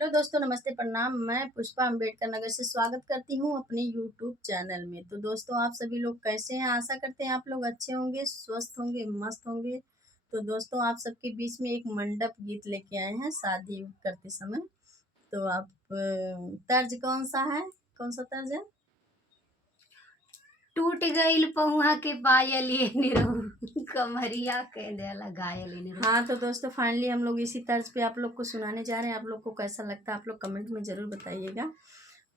Hello दोस्तों, नमस्ते, प्रणाम। मैं पुष्पा अम्बेडकर नगर से स्वागत करती हूँ अपने यूट्यूब चैनल में। तो दोस्तों, आप सभी लोग कैसे हैं? आशा करते हैं आप लोग अच्छे होंगे, स्वस्थ होंगे, मस्त होंगे। तो दोस्तों, आप सबके बीच में एक मंडप गीत लेके आए हैं शादी करते समय। तो आप तर्ज कौन सा है? कौन सा तर्ज है? टूट गईल पहुआ के पायल ये निरहु कमरिया के देला घायल ये निरहु। हाँ, तो दोस्तों फाइनली हम लोग इसी तर्ज पे आप लोग को सुनाने जा रहे हैं। आप लोग को कैसा लगता है आप लोग कमेंट में ज़रूर बताइएगा,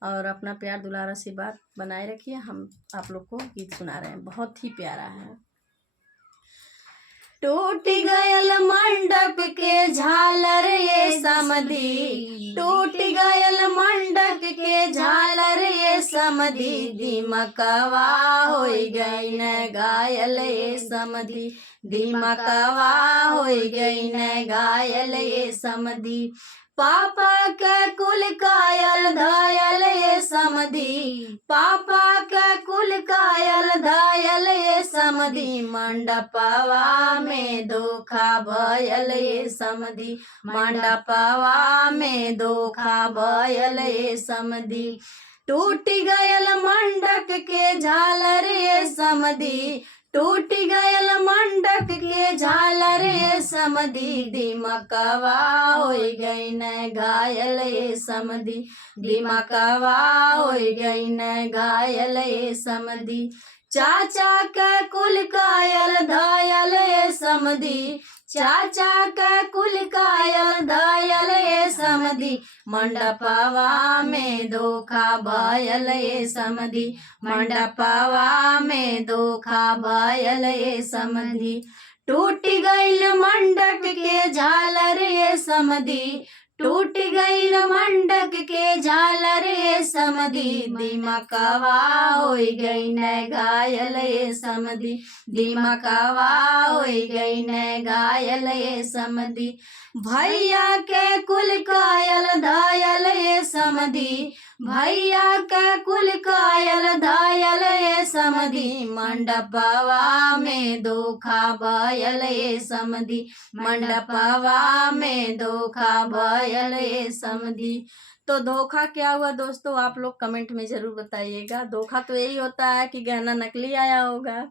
और अपना प्यार दुलार आशीर्वाद बनाए रखिए। हम आप लोग को गीत सुना रहे हैं, बहुत ही प्यारा है। टूट गयल मंडप के झालर ये समधी, टूट गयल मंडप के झालर ये समधी, दिमकवा होई गई न घायल ये समधी, दिमकवा होई गई न घायल ये समधी। पापा के कुल कायल धायल ये समधी, पापा के कुल कायल धायल ये समधी, मंडपवा में धोखा भयल ये समधी, मंडपवा में धोखा भयल ये समधी। टूट गयल मंडप के झालर ये समधी, टूट गयल मंडप के झालर ये समधी, दिमकवा होई गई न घायल ये समधी, दिमकवा होई गई न घायल ये समधी। चाचा के कुल कायल धायल ये समधी, चाचा के कुल कायल धायल ये समधी, मंडपवा में धोखा भयल ये समधी, मंडपवा में धोखा भयल ये समधी। टूट गईल मंडप के झालर ये समधी, टूट गईल मंडप के झालर ये समधी, दिमकवा होई गई न घायल ये समधी, दिमकवा होई गई न घायल ये समधी। भैया के कुल कायल धायल ये समधी, भैया के कुल कायल धायल ये समधी, मंडपवा में धोखा भयल ये समधी, मंडपवा में धोखा भयल ये समधी। तो धोखा क्या हुआ दोस्तों, आप लोग कमेंट में जरूर बताइएगा। धोखा तो यही होता है कि गहना नकली आया होगा।